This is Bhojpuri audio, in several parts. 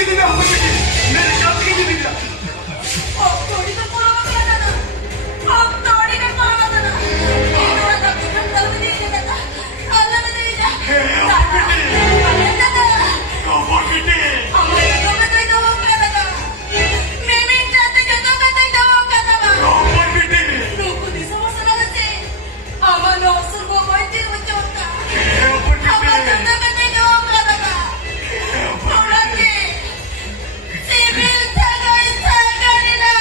कीजिएगा अपन बेटी, मेरे काम कीजिएगा। अब थोड़ी तो बोलो क्या ना, अब थोड़ी तो बोलो ना, ये थोड़ा तब तक दर्द नहीं देता, अल्लाह ने दे दिया। अपन बेटी, अपन बेटी, हमारे तो मैं तो वो कर रहा था, मैं भी चाहते जो तो मैं तो वो कर रहा था। अपन बेटी, लोगों ने समझ ना से, हमारे अफसर को कोई चीज बच्चों का, अपन हमारे बेटी, तो मैं तो वो कर रहा था, हमारे के सिबिल साgai साgai ना,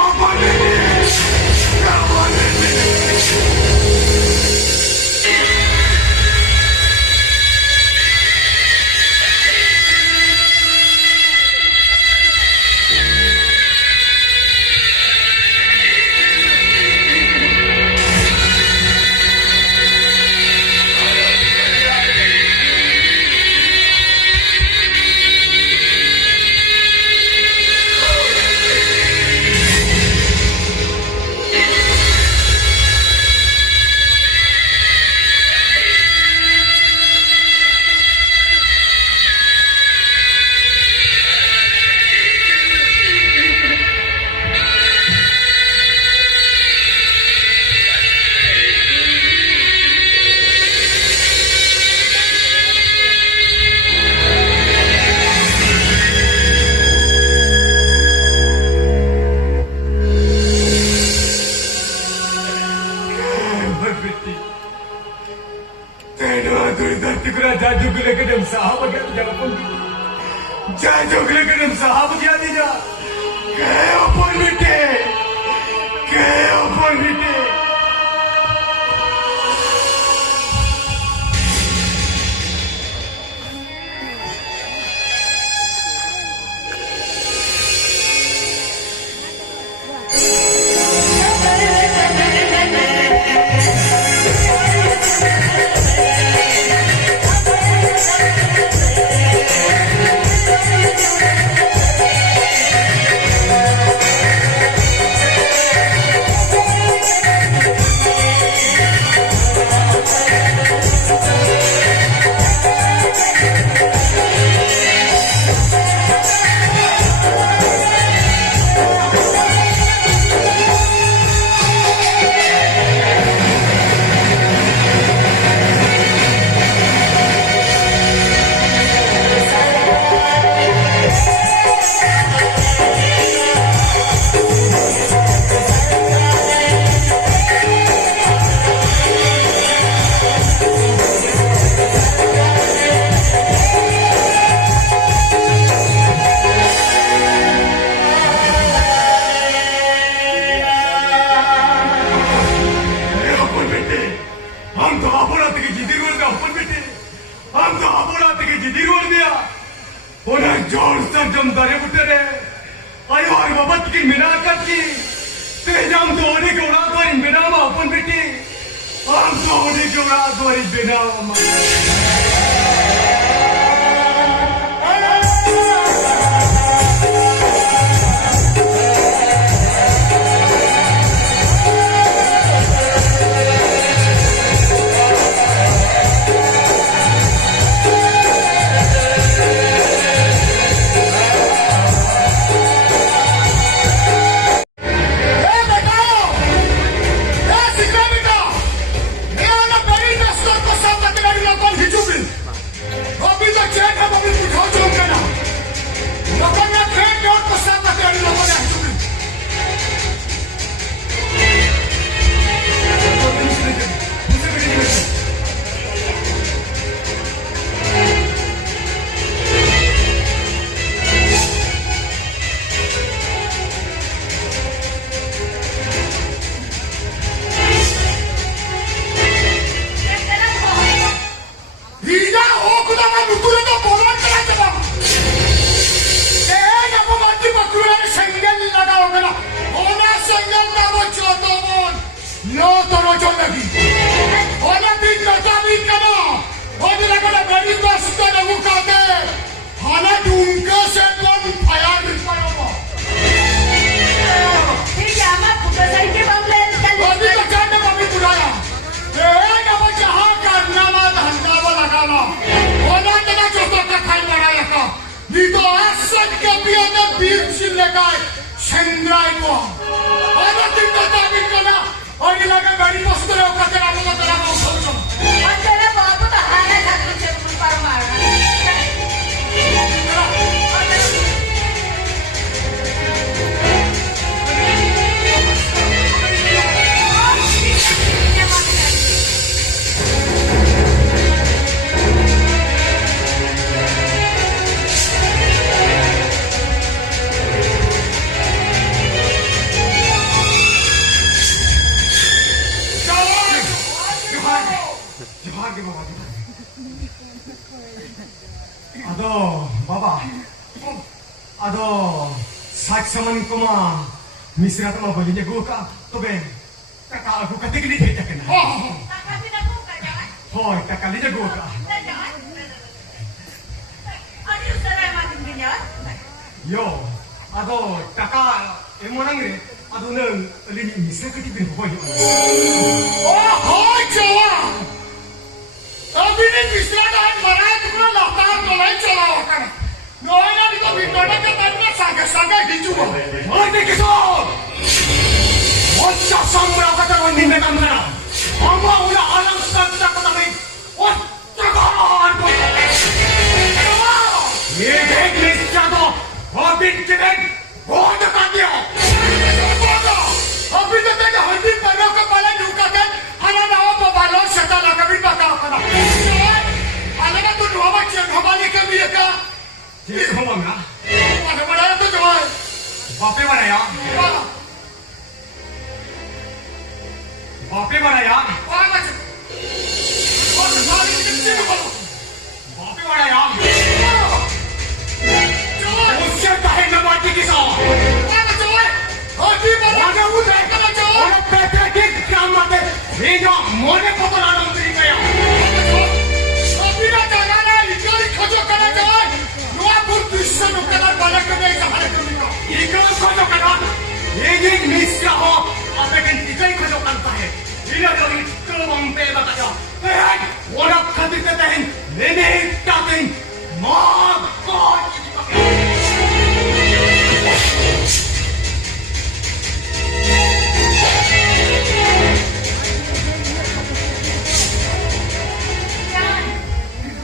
अपन बेटी, अपन बेटी। Hidup jaga bari pos tu lewat kerja kamu tak terlalu usah. Antara babu tahanan satu cekul parmar. Johar ke bawah. Aduh, baba. Aduh, sak saman ko ma. Misra to ma bolinya gua ka. Tobe, kakak aku kata gini dia kena. Kakak tidak buka jangan. Hoy, kakak linya gua ka. Jangan. Aduh, sarai makin jangan. Yo, aduh, kakak emang ni. Aduh, neng lini misra ke tipe hoy. Oh, hoy, Jawa. Tapi ni misra dah marah tu pun lapar tu lain cakap kan. Noina ni kau bicara ke tadi sagai hijau. Mati kisah. Wajah sambil kata orang ni mereka mana? Amma ulah alam santa kata ni. Wah, terkawan tu. Ye dek misra tu. Habis cedek. Oh, dekat dia. Habis tu tadi habis pada kepala duka kan. Anak nawa babalon setelah kami bakal kena. Anak tu dua macam kembali ke mereka. Jadi ngomong ya. Ada mana tu joy? Bapak mana ya? Bapak mana ya? Apa macam? Oh, sekali ni kecil kalau. Bapak mana ya? Joy. Usia dah hendak mati kisah. Mana joy? Habis mana? Mana udah kena joy? Orang pepetik kamar deh. Ini mana kotoran orang kaya? Habis dah jangan lagi. Kali kacau kena joy. Bisa nukaran balik ke desa hari kami. Ikan kau kan? Ini misra ho. Apa kan ikan kau kan tahe? Ini lagi kelomang bebas aja. Eh, orang kati tetahin. Nenek tatin. Mak kau jadi pakai.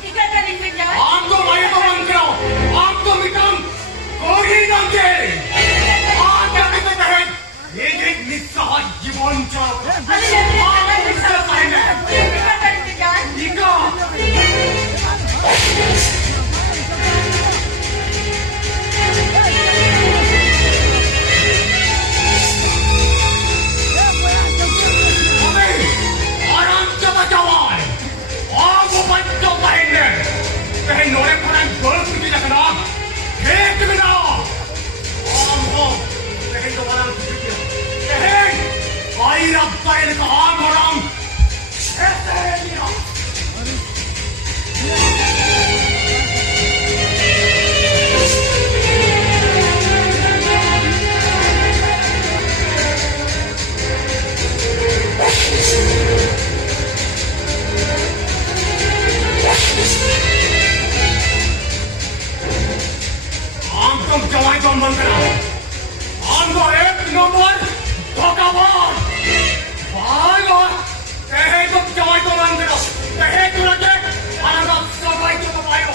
Ikan kan ikan jangan. Amdo maya to mangkro. Amdo mikam. Kogi nangke. Anda kita tahan. Ini misra jibon cak. Aduh, jangan bisa. Ikan kan ikan jangan. Ika. Oke, orang cepat jawab. Aku bantu pahinnya. Pahin orang kurang golf kita kena. Hei kena. Ambo, pahin tu orang kita. Hei, air apa ini kau orang? Hei dia. Antum jawai jombang kena. Antum ek nomor thakawan. Baiklah. Tehe tu jawai jombang kena. Tehe tu lagi. Anak sabai tu bayo.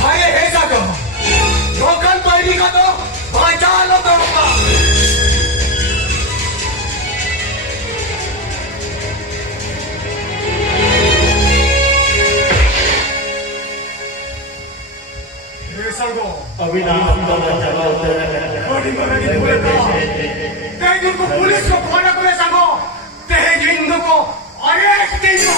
Hai he saja. Lokan paini kata. Baca lo terluka. Sanggo. Bagi mana di boleh tahu? Tengok ko pulis ko kona ko sanggo. Tengok ko arrest ko.